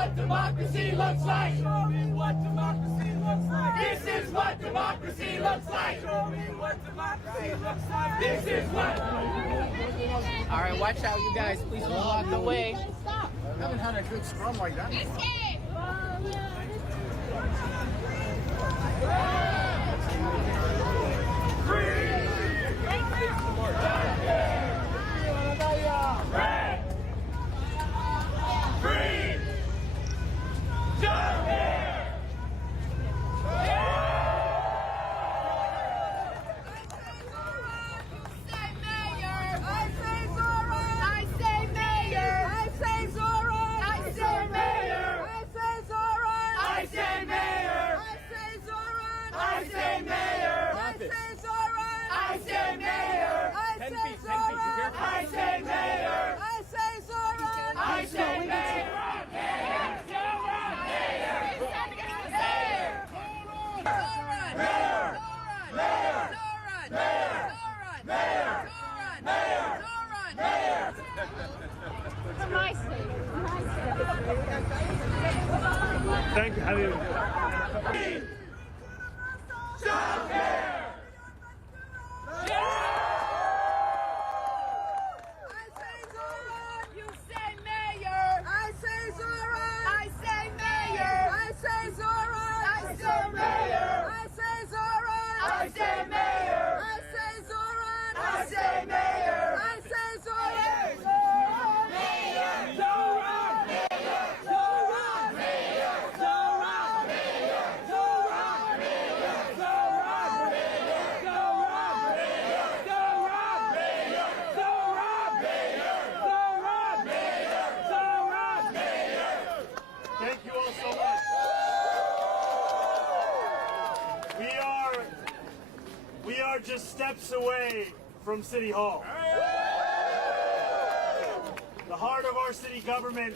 what democracy looks like. Show me what democracy looks like. This is what democracy looks like. Show me what democracy looks like. This is what. All right, watch out, you guys. Please don't block the way. I haven't had a good scrum like that. Thank you, Habib. Stop here! I say Zohran! You say mayor! I say Zohran! I say mayor! I say Zohran! I say mayor! I say Zohran! I say mayor! I say Zohran! I say mayor! I say Zohran! Thank you all so much. We are just steps away from City Hall. The heart of our city government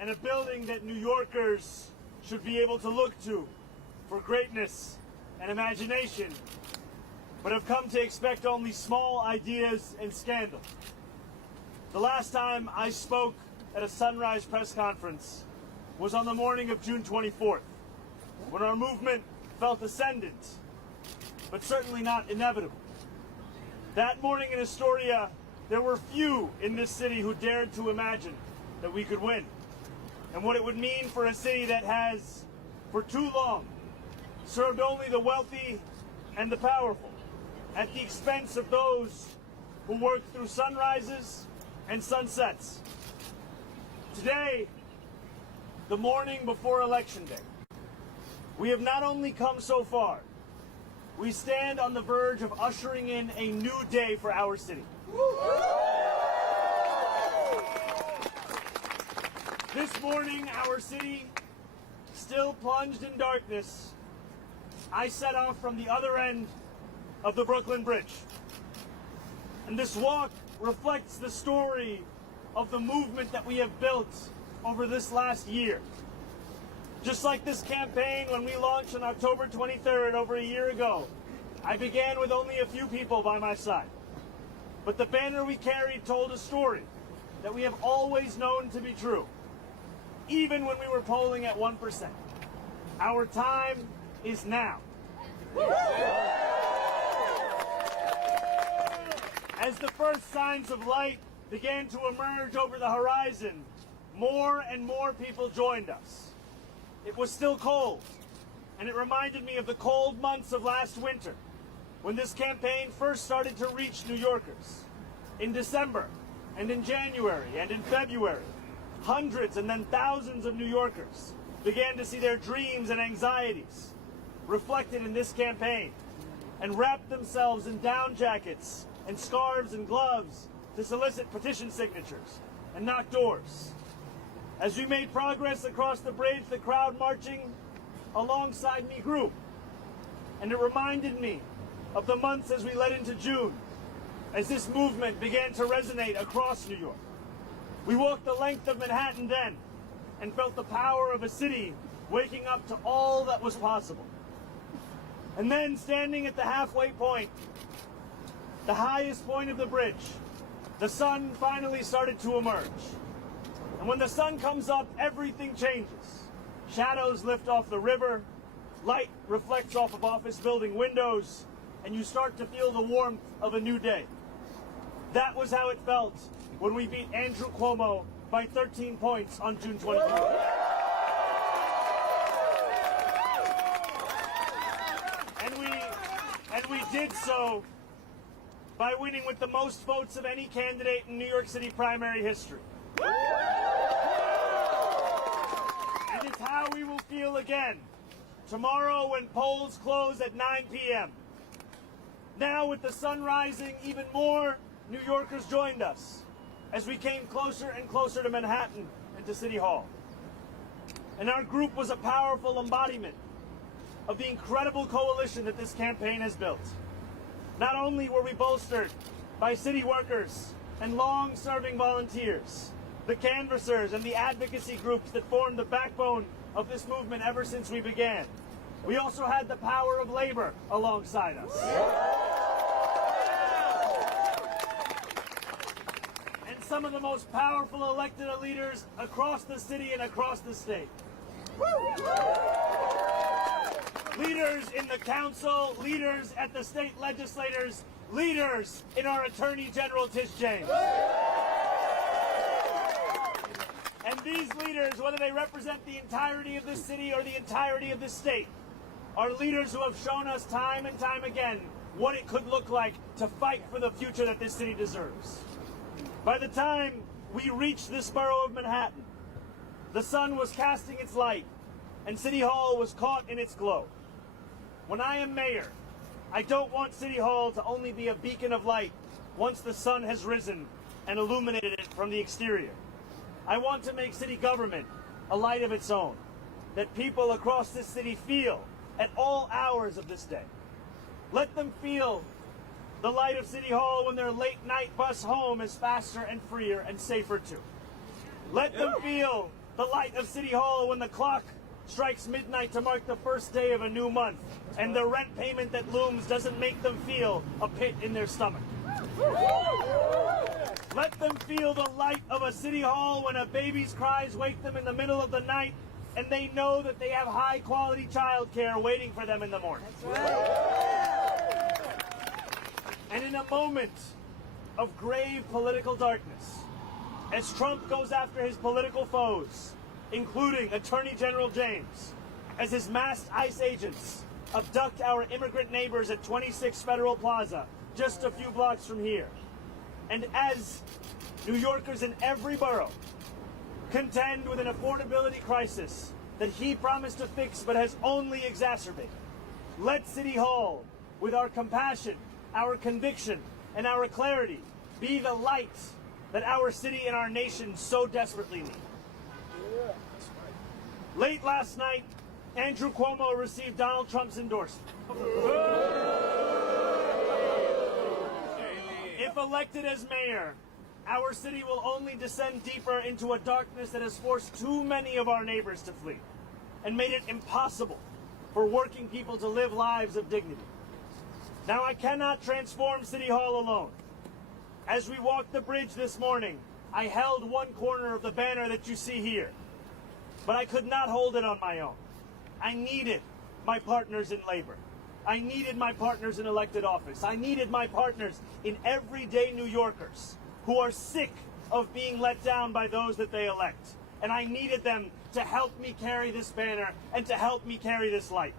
and a building that New Yorkers should be able to look to for greatness and imagination, but have come to expect only small ideas and scandal. The last time I spoke at a Sunrise press conference was on the morning of June 24th, when our movement felt ascendant, but certainly not inevitable. That morning in Astoria, there were few in this city who dared to imagine that we could win, and what it would mean for a city that has, for too long, served only the wealthy and the powerful, at the expense of those who work through sunrises and sunsets. Today, the morning before Election Day, we have not only come so far, we stand on the verge of ushering in a new day for our city. This morning, our city, still plunged in darkness, I set off from the other end of the Brooklyn Bridge. And this walk reflects the story of the movement that we have built over this last year. Just like this campaign when we launched on October 23rd over a year ago, I began with only a few people by my side. But the banner we carried told a story that we have always known to be true, even when we were polling at 1%. Our time is now. As the first signs of light began to emerge over the horizon, more and more people joined us. It was still cold, and it reminded me of the cold months of last winter, when this campaign first started to reach New Yorkers. In December, and in January, and in February, hundreds and then thousands of New Yorkers began to see their dreams and anxieties reflected in this campaign, and wrapped themselves in down jackets and scarves and gloves to solicit petition signatures and knock doors. As we made progress across the bridge, the crowd marching alongside me grew, and it reminded me of the months as we led into June, as this movement began to resonate across New York. We walked the length of Manhattan then, and felt the power of a city waking up to all that was possible. And then, standing at the halfway point, the highest point of the bridge, the sun finally started to emerge. And when the sun comes up, everything changes. Shadows lift off the river, light reflects off of office building windows, and you start to feel the warmth of a new day. That was how it felt when we beat Andrew Cuomo by 13 points on June 24th. And we did so by winning with the most votes of any candidate in New York City primary history. And it's how we will feel again tomorrow when polls close at 9 p.m. Now, with the sun rising, even more New Yorkers joined us as we came closer and closer to Manhattan and to City Hall. And our group was a powerful embodiment of the incredible coalition that this campaign has built. Not only were we bolstered by city workers and long-serving volunteers, the canvassers and the advocacy groups that formed the backbone of this movement ever since we began, we also had the power of labor alongside us. And some of the most powerful elected leaders across the city and across the state. Leaders in the council, leaders at the state legislators, leaders in our Attorney General Tish James. And these leaders, whether they represent the entirety of this city or the entirety of this state, are leaders who have shown us time and time again what it could look like to fight for the future that this city deserves. By the time we reached this borough of Manhattan, the sun was casting its light and City Hall was caught in its glow. When I am mayor, I don't want City Hall to only be a beacon of light once the sun has risen and illuminated it from the exterior. I want to make city government a light of its own, that people across this city feel at all hours of this day. Let them feel the light of City Hall when their late night bus home is faster and freer and safer too. Let them feel the light of City Hall when the clock strikes midnight to mark the first day of a new month, and the rent payment that looms doesn't make them feel a pit in their stomach. Let them feel the light of a City Hall when a baby's cries wake them in the middle of the night, and they know that they have high-quality childcare waiting for them in the morning. And in a moment of grave political darkness, as Trump goes after his political foes, including Attorney General James, as his masked ICE agents abduct our immigrant neighbors at 26 Federal Plaza, just a few blocks from here. And as New Yorkers in every borough contend with an affordability crisis that he promised to fix but has only exacerbated, let City Hall, with our compassion, our conviction, and our clarity, be the light that our city and our nation so desperately need. Late last night, Andrew Cuomo received Donald Trump's endorsement. If elected as mayor, our city will only descend deeper into a darkness that has forced too many of our neighbors to flee and made it impossible for working people to live lives of dignity. Now, I cannot transform City Hall alone. As we walked the bridge this morning, I held one corner of the banner that you see here, but I could not hold it on my own. I needed my partners in labor. I needed my partners in elected office. I needed my partners in everyday New Yorkers who are sick of being let down by those that they elect. And I needed them to help me carry this banner and to help me carry this light.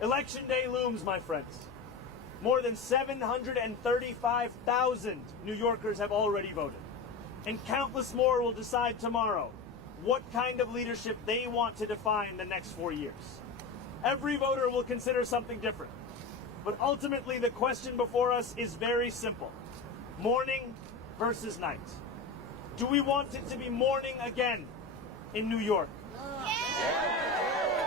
Election day looms, my friends. More than 735,000 New Yorkers have already voted. And countless more will decide tomorrow what kind of leadership they want to define the next 4 years. Every voter will consider something different. But ultimately, the question before us is very simple. Morning versus night. Do we want it to be morning again in New York?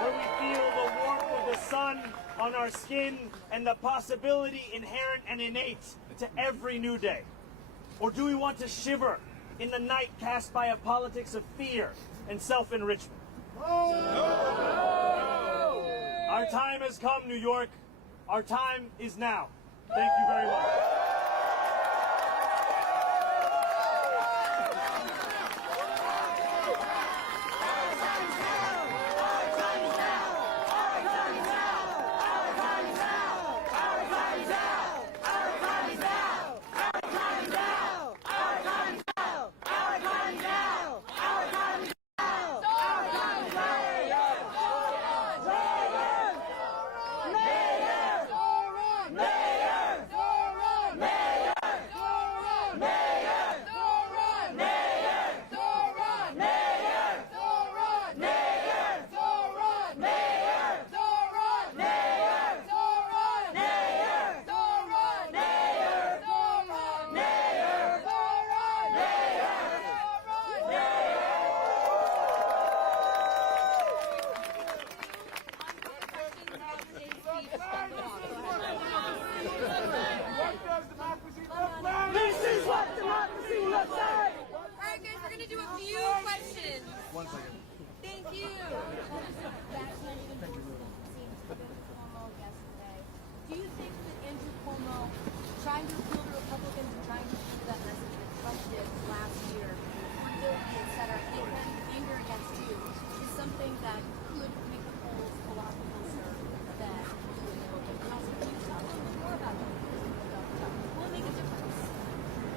Where we feel the warmth of the sun on our skin and the possibility inherent and innate to every new day? Or do we want to shiver in the night cast by a politics of fear and self-enrichment? Our time has come, New York. Our time is now. Thank you very much.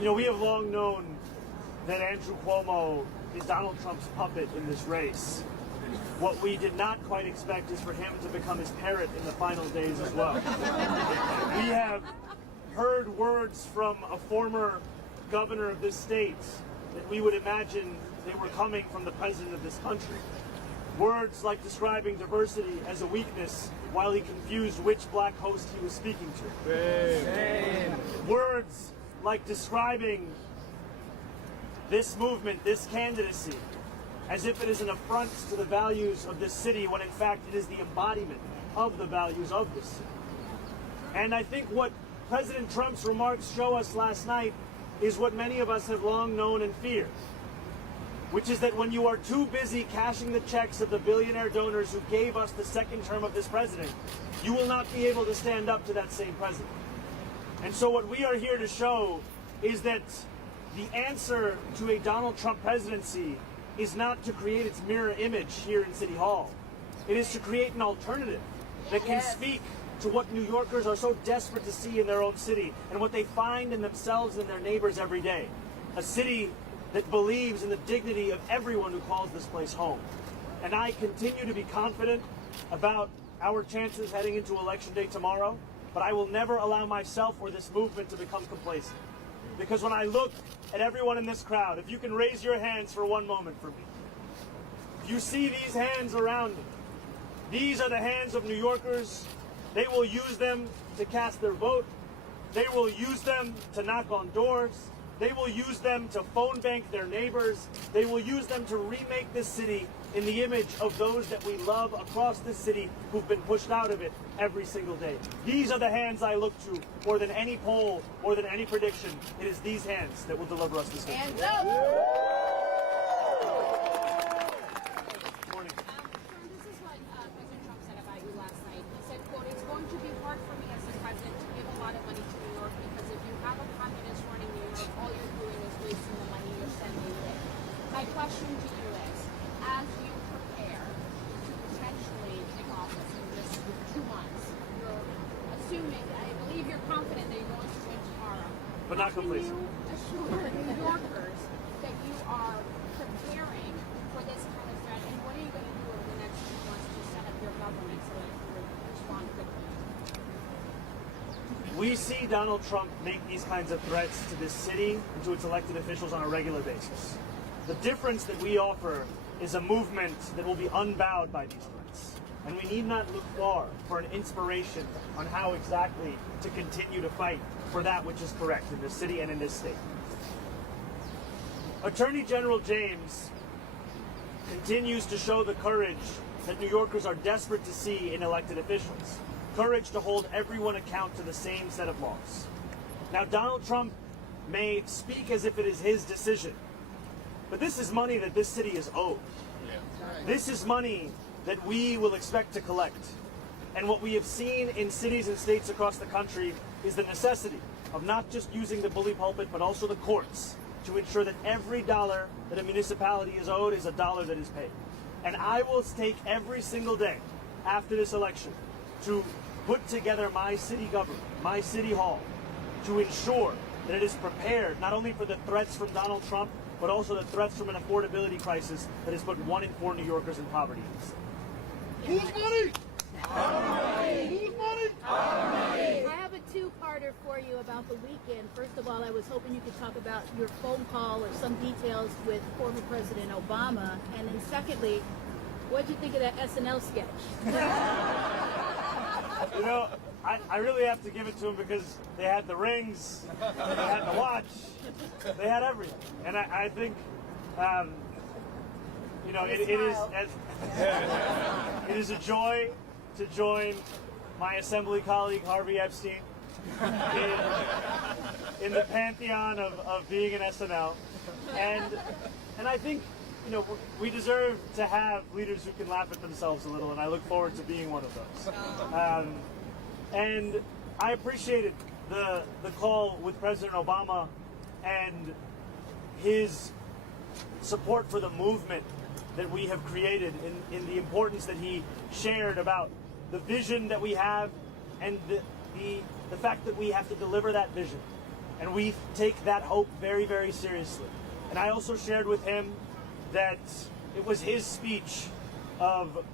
You know, we have long known that Andrew Cuomo is Donald Trump's puppet in this race. What we did not quite expect is for him to become his parrot in the final days as well. We have heard words from a former governor of this state that we would imagine they were coming from the president of this country. Words like describing diversity as a weakness while he confused which black host he was speaking to. Words like describing this movement, this candidacy, as if it is an affront to the values of this city, when in fact it is the embodiment of the values of this city. And I think what President Trump's remarks show us last night is what many of us have long known and feared, which is that when you are too busy cashing the checks of the billionaire donors who gave us the second term of this president, you will not be able to stand up to that same president. And so what we are here to show is that the answer to a Donald Trump presidency is not to create its mirror image here in City Hall. It is to create an alternative that can speak to what New Yorkers are so desperate to see in their own city and what they find in themselves and their neighbors every day. A city that believes in the dignity of everyone who calls this place home. And I continue to be confident about our chances heading into Election Day tomorrow, but I will never allow myself or this movement to become complacent. Because when I look at everyone in this crowd, if you can raise your hands for one moment for me, if you see these hands around me, these are the hands of New Yorkers. They will use them to cast their vote. They will use them to knock on doors. They will use them to phone bank their neighbors. They will use them to remake this city in the image of those that we love across this city who've been pushed out of it every single day. These are the hands I look to more than any poll, more than any prediction. It is these hands that will deliver us this victory. Hands up! Morning. This is what President Trump said about you last night. He said, quote, "It's going to be hard for me as the president to give a lot of money to New York because if you have a communist running New York, all you're doing is wasting the money you're sending there." My question to you is, as you prepare to potentially take office in just 2 months, you're assuming, I believe you're confident that you're going to win tomorrow. But not complacent. Can you assure New Yorkers that you are preparing for this kind of threat, and what are you going to do over the next 2 months to set up your government so that you can respond quickly? We see Donald Trump make these kinds of threats to this city and to its elected officials on a regular basis. The difference that we offer is a movement that will be unbowed by these threats. And we need not look far for an inspiration on how exactly to continue to fight for that which is correct in this city and in this state. Attorney General James continues to show the courage that New Yorkers are desperate to see in elected officials. Courage to hold everyone account to the same set of laws. Now, Donald Trump may speak as if it is his decision, but this is money that this city is owed. This is money that we will expect to collect. And what we have seen in cities and states across the country is the necessity of not just using the bully pulpit, but also the courts to ensure that every dollar that a municipality is owed is a dollar that is paid. And I will take every single day after this election to put together my city government, my city hall, to ensure that it is prepared not only for the threats from Donald Trump, but also the threats from an affordability crisis that has put 1 in 4 New Yorkers in poverty. Whose money? Our money. Whose money? Our money. I have a two-parter for you about the weekend. First of all, I was hoping you could talk about your phone call or some details with former President Obama. And then secondly, what did you think of that SNL sketch? You know, I really have to give it to them because they had the rings, they had the watch, they had everything. And I think, you know, it is a joy to join my assembly colleague Harvey Epstein in the pantheon of being an SNL. And I think, you know, we deserve to have leaders who can laugh at themselves a little, and I look forward to being one of those. And I appreciated the call with President Obama and his support for the movement that we have created, in the importance that he shared about the vision that we have and the fact that we have to deliver that vision. And we take that hope very, very seriously. And I also shared with him that it was his speech of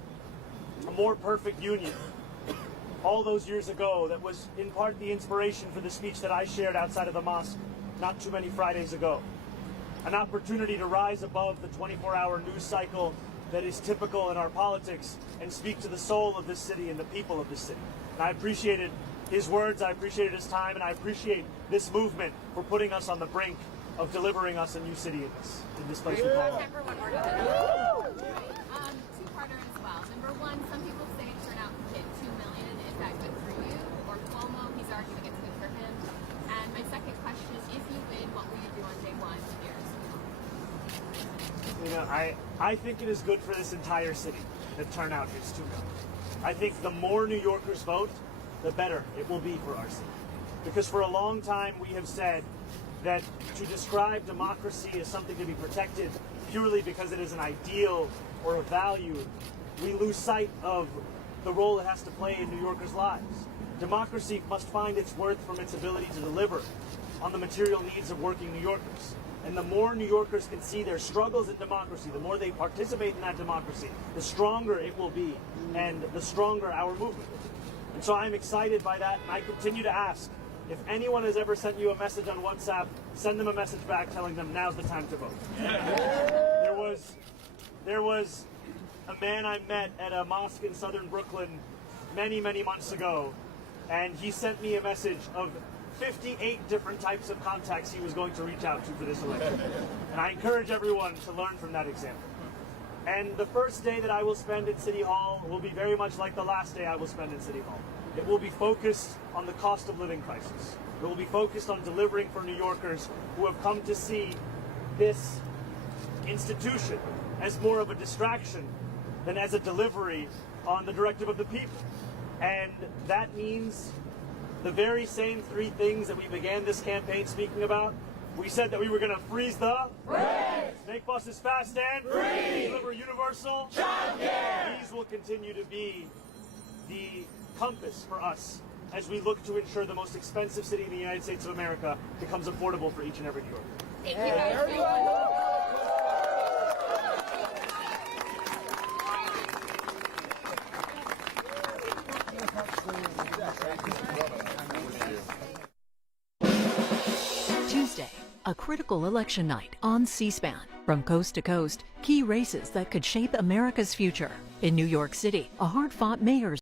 a more perfect union all those years ago that was in part the inspiration for the speech that I shared outside of the mosque not too many Fridays ago. An opportunity to rise above the 24-hour news cycle that is typical in our politics and speak to the soul of this city and the people of this city. And I appreciated his words, I appreciated his time, and I appreciate this movement for putting us on the brink of delivering us a new city in this place we call home. Time for one more. Two-parter as well. Number one, some people say turnout hit 2 million. Is that good for you? Or Cuomo, he's arguing it's good for him. And my second question is, if you win, what will you do on day one here? You know, I think it is good for this entire city that turnout hits 2 million. I think the more New Yorkers vote, the better it will be for our city. Because for a long time we have said that to describe democracy as something to be protected purely because it is an ideal or a value, we lose sight of the role it has to play in New Yorkers' lives. Democracy must find its worth from its ability to deliver on the material needs of working New Yorkers. And the more New Yorkers can see their struggles in democracy, the more they participate in that democracy, the stronger it will be and the stronger our movement will be. And so I'm excited by that, and I continue to ask, if anyone has ever sent you a message on WhatsApp, send them a message back telling them now's the time to vote. There was a man I met at a mosque in southern Brooklyn many, many months ago, and he sent me a message of 58 different types of contacts he was going to reach out to for this election. And I encourage everyone to learn from that example. And the first day that I will spend in City Hall will be very much like the last day I will spend in City Hall. It will be focused on the cost of living crisis. It will be focused on delivering for New Yorkers who have come to see this institution as more of a distraction than as a delivery on the directive of the people. And that means the very same 3 things that we began this campaign speaking about. We said that we were going to freeze the make buses fast and deliver universal childcare. These will continue to be the compass for us as we look to ensure the most expensive city in the United States of America becomes affordable for each and every New Yorker. Thank you guys. Tuesday, a critical election night on C-SPAN. From coast to coast, key races that could shape America's future. In New York City, a hard-fought mayor's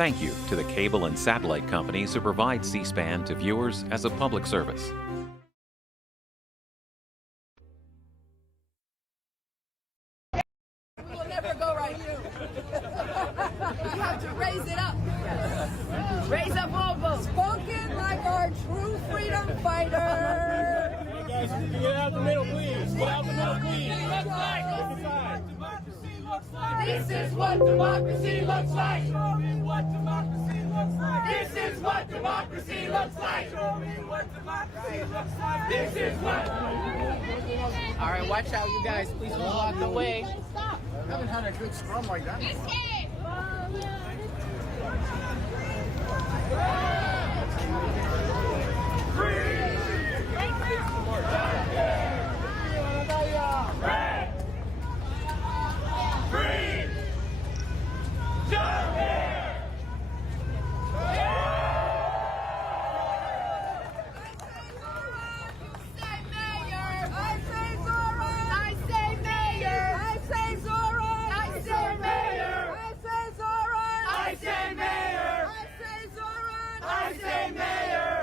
Thank you to the cable and satellite companies who provide C-SPAN to viewers as a public service. We will never go right here. You have to raise it up. Raise up all spoken like our true freedom fighter. Guys, get out the middle, please. Get out the middle, please. This is what democracy looks like. Show me what democracy looks like. This is what democracy looks like. Show me what democracy looks like. This is what. All right, watch out, you guys. Please don't block the way. I haven't had a good scrum like that. I say mayor.